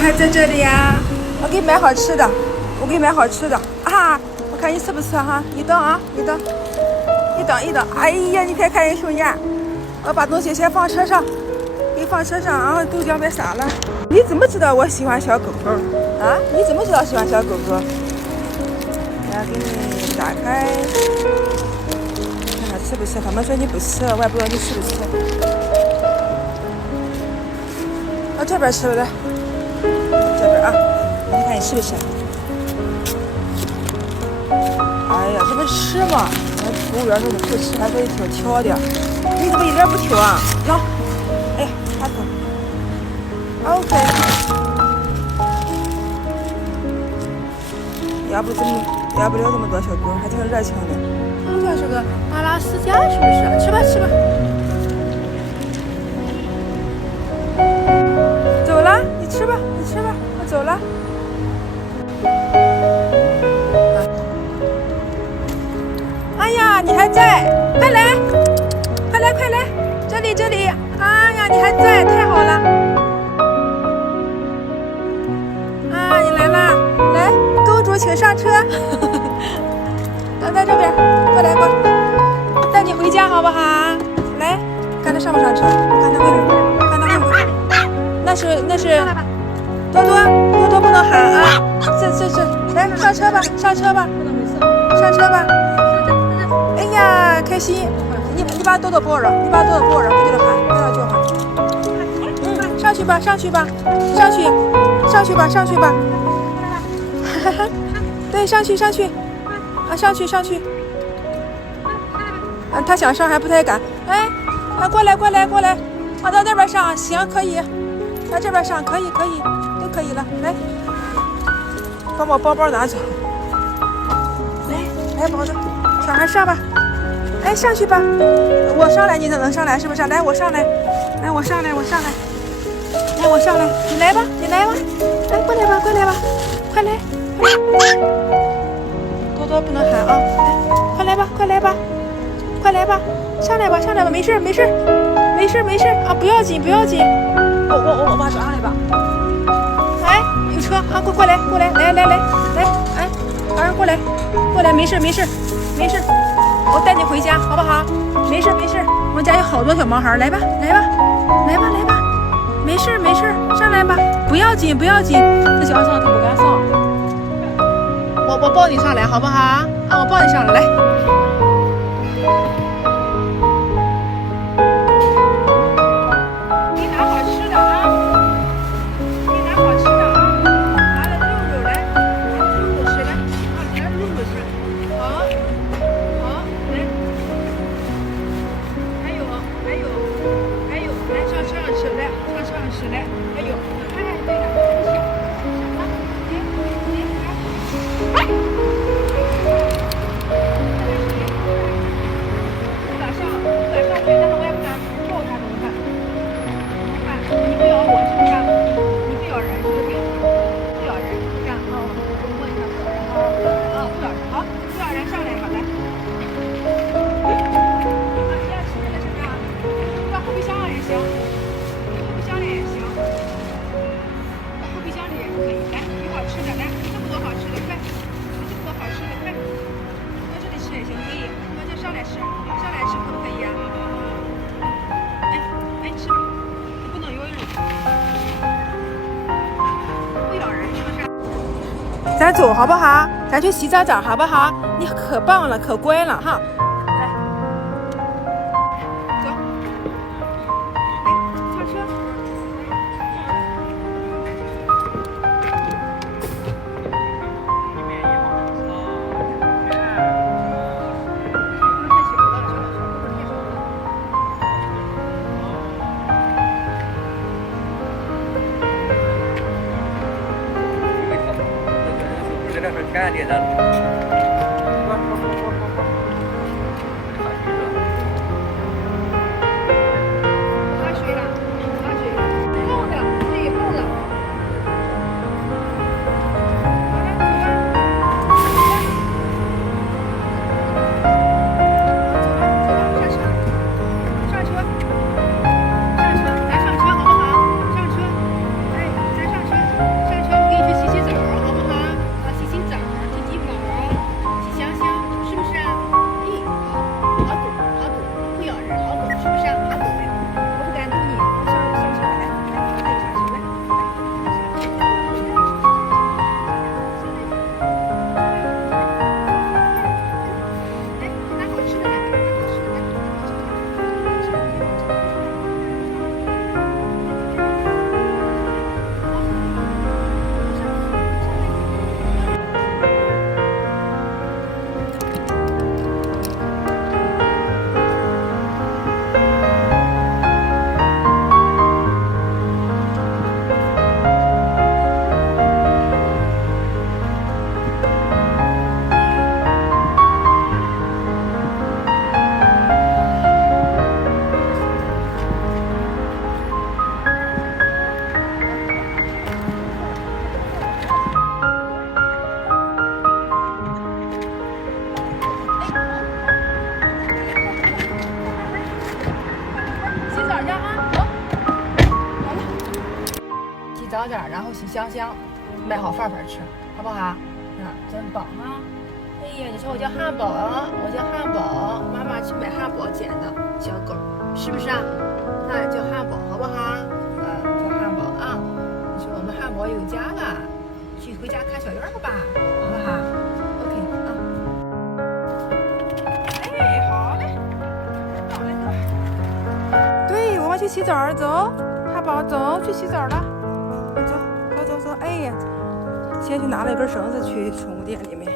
还在这里呀？我给你买好吃的，我给你买好吃的啊！我看你吃不吃哈？你等啊，你等，你等一等。哎呀，你看人熊眼，我把东西先放车上，给放车上，然后豆浆别洒了。你怎么知道我喜欢小狗狗啊？你怎么知道喜欢小狗狗？我要给你打开，看看吃不吃。他们说你不吃，我也不知道你吃不吃。我这边吃不的，这边啊，你看你吃不吃？哎呀，这不吃吗？那服务员说你不吃，还说你挺挑的，你怎么一点不挑啊？喏，哎呀，他走。OK， 要不了这么多小狗，还挺热情的。好像是个阿拉斯加，是不是？吃吧吃吧。走了，你吃吧，你吃吧，我走了。哎呀，你还在，快来，快来，快来，这里这里。哎呀，你还在，太好了。啊，你来啦，来，公主请上车。等在这边，过来过来，带你回家好不好？来，看他上不上车，看他会不会，看他会不会。那是多多不能喊啊！这，来上车吧，上车吧，上车吧。哎呀，开心！你把多多抱着，你把多多抱着，别给他喊，别让他叫唤。上去吧，上去吧，上去吧，上去吧。哈哈，对，上去啊，上去。啊，他想上还不太敢。哎，啊，过来，啊，到那边上，行，可以。到这边上可以，都可以了。来，把我包包拿走。来，宝子，小孩上吧。哎，上去吧。我上来，你能上来是不是？来，我上来。来，我上来。来，我上来。你来吧。来，过来吧，快来。多不能喊啊！来，快来吧，上来吧，没事啊，不要紧。我把上来吧。哎，有车啊，过来，来，哎，儿过来，没事，我带你回家好不好？没事，我们家有好多小毛孩，来吧，没事，上来吧，不要紧，这小孩上他不敢上，我抱你上来好不好？啊，我抱你上来，来。咱走好不好？咱去洗澡好不好？你可棒了，可乖了哈！来，走，来上车。干点的。来上车好不好？上车，哎，咱上车。凉点，然后洗香香，买好饭饭吃，好不好？啊，真棒哈！哎呀，你说我叫汉堡啊，我叫汉堡，妈妈去买汉堡捡的小狗，是不是啊？那叫汉堡好不好？叫汉堡啊！你说我们汉堡有家了，去回家看小院了吧，好不好？OK 啊。哎，好嘞，好嘞，对，我们去洗澡，走，汉堡，走，去洗澡了，走，走走走，哎呀，先去拿了一根绳子去宠物店里面，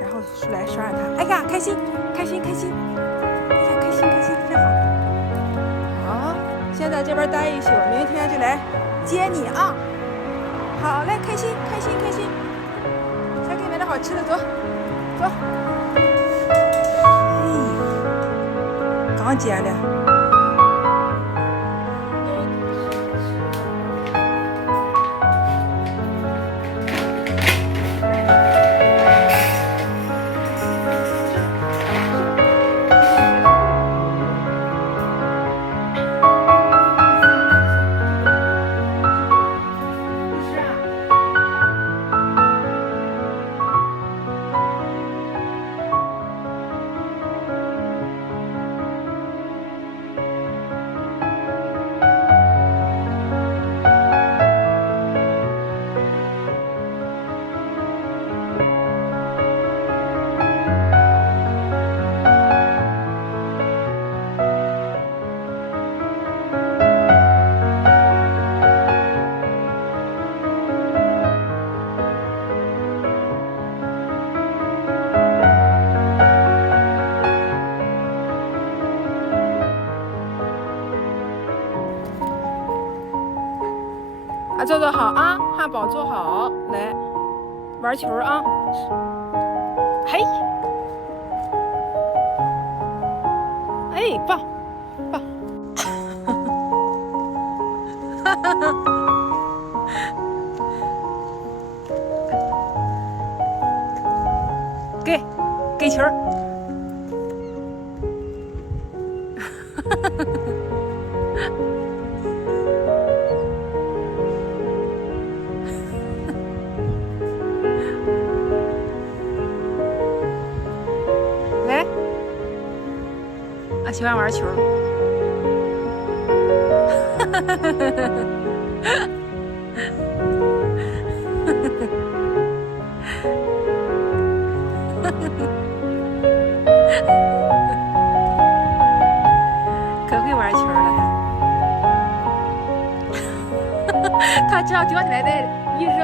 然后来拴上它。哎呀，开心，开心，开心，哎呀，开心，开心，真好。好，先在这边待一宿，明天就来接你啊。好嘞，开心，开心，开心。先给你买点好吃的，走，走。哎，刚接的。啊，坐坐好啊，汉堡坐好，来玩球啊！嘿，哎，棒棒！哈哈哈！给球！哈哈哈！来，啊，喜欢玩球。哈哈哈哈哈！可会玩球了，他知道掉下来再一扔。